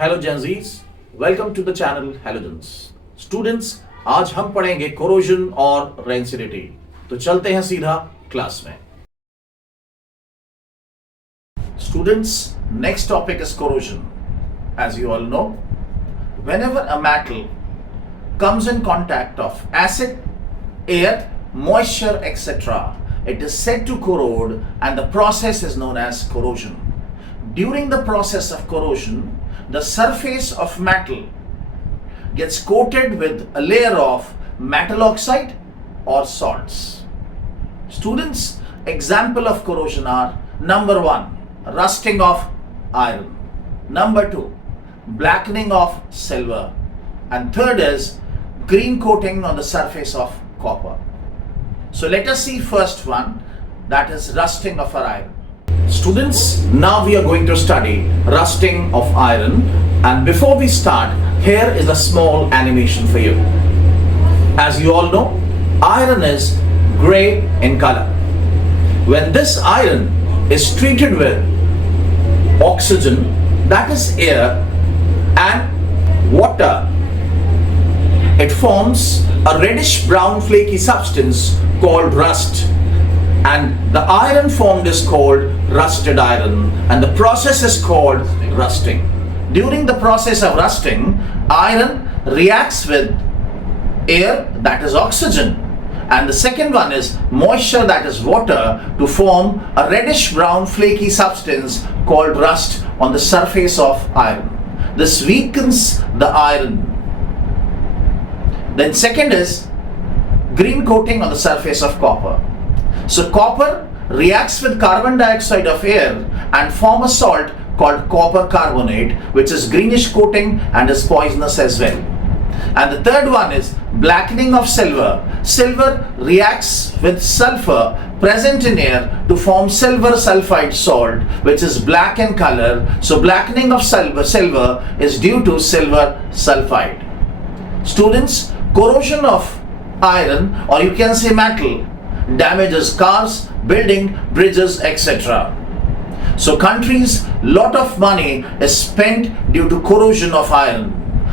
Hello Gen Zs, welcome to the channel Halogens. Students, आज हम पढ़ेंगे कोरोजन और रेंसिडिटी। तो चलते हैं सीधा क्लास में। Students, next topic is corrosion. As you all know, whenever a metal comes in contact of acid, air, moisture, etc., it is said to corrode, and the process is known as corrosion. During the process of corrosion, the surface of metal gets coated with a layer of metal oxide or salts. Students, example of corrosion are: number 1, rusting of iron; number 2, blackening of silver; and third is green coating on the surface of copper. So let us see first one, that is rusting of iron. Students, now we are going to study rusting of iron, and before we start, here is a small animation for you. As you all know, iron is gray in color. When this iron is treated with oxygen, that is air, and water, it forms a reddish brown flaky substance called rust, and the iron formed is called rusted iron, and the process is called rusting. During the process of rusting, iron reacts with air, that is oxygen, and the second one is moisture, that is water, to form a reddish brown flaky substance called rust on the surface of iron. This weakens the iron. Then second is green coating on the surface of copper. So copper reacts with carbon dioxide of air and form a salt called copper carbonate, which is greenish coating and is poisonous as well. And the third one is blackening of silver. Silver reacts with sulfur present in air to form silver sulfide salt, which is black in color. So blackening of silver is due to silver sulfide. Students, corrosion of iron, or you can say metal, damages cars, building, bridges, etc. So countries, lot of money is spent due to corrosion of iron.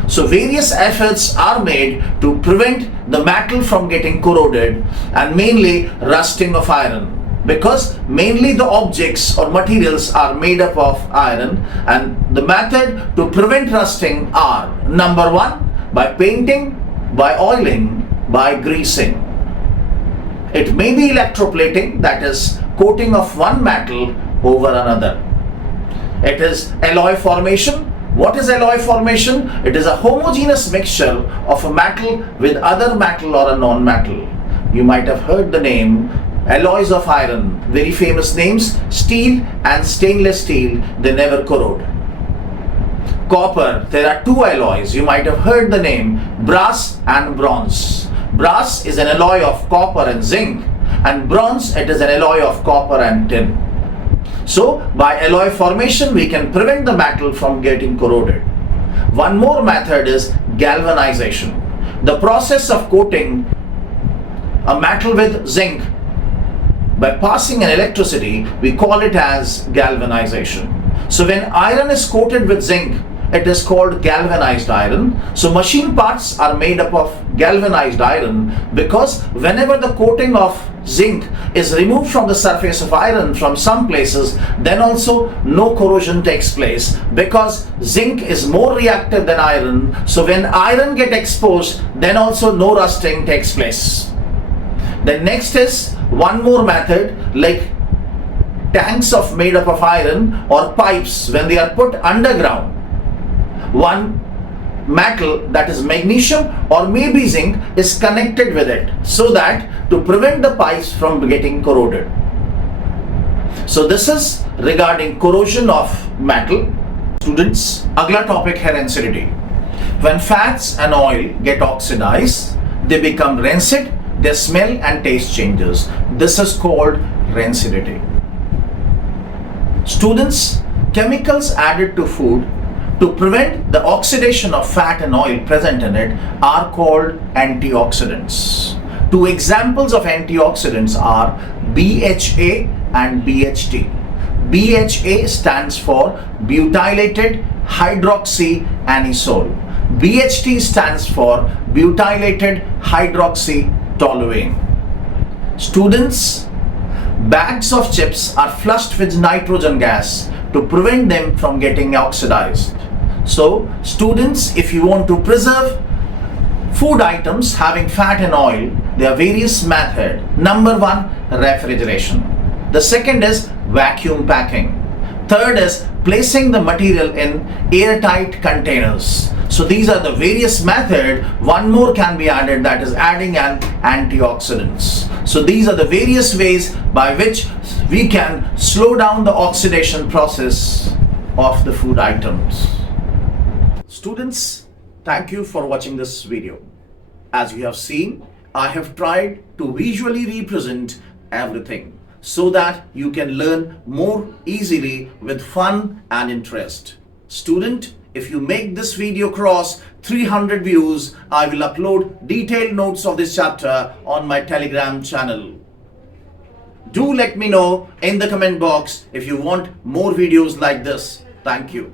So various efforts are made to prevent the metal from getting corroded, and mainly rusting of iron, because mainly the objects or materials are made up of iron, and the method to prevent rusting are: number 1, by painting, by oiling, by greasing. It may be electroplating, that is coating of one metal over another. It is alloy formation. What is alloy formation? It is a homogeneous mixture of a metal with other metal or a non-metal. You might have heard the name alloys of iron, very famous names: steel and stainless steel, they never corrode. Copper, there are 2 alloys. You might have heard the name brass and bronze. Brass is an alloy of copper and zinc, and bronze, it is an alloy of copper and tin. So by alloy formation we can prevent the metal from getting corroded. One more method is galvanization. The process of coating a metal with zinc by passing an electricity, we call it as galvanization. So when iron is coated with zinc, it is called galvanized iron. So machine parts are made up of galvanized iron, because whenever the coating of zinc is removed from the surface of iron from some places, then also no corrosion takes place, because zinc is more reactive than iron. So when iron get exposed, then also no rusting takes place. Then next is one more method, like tanks of made up of iron or pipes. When they are put underground, one metal, that is magnesium or maybe zinc, is connected with it, so that to prevent the pipes from getting corroded. So this is regarding corrosion of metal. Students, अगला topic है rancidity. When fats and oil get oxidized, they become rancid. Their smell and taste changes. This is called rancidity. Students, chemicals added to food to prevent the oxidation of fat and oil present in it are called antioxidants. 2 examples of antioxidants are BHA and BHT. BHA stands for butylated hydroxyanisole. BHT stands for butylated hydroxytoluene. Students, bags of chips are flushed with nitrogen gas to prevent them from getting oxidized. So, students, if you want to preserve food items having fat and oil, there are various methods. Number one, refrigeration. The second is vacuum packing. Third is placing the material in airtight containers. So these are the various methods. One more can be added, that is adding an antioxidants. So these are the various ways by which we can slow down the oxidation process of the food items. Students, thank you for watching this video. As you have seen, I have tried to visually represent everything so that you can learn more easily with fun and interest. Student, if you make this video cross 300 views, I will upload detailed notes of this chapter on my Telegram channel. Do let me know in the comment box if you want more videos like this. Thank you.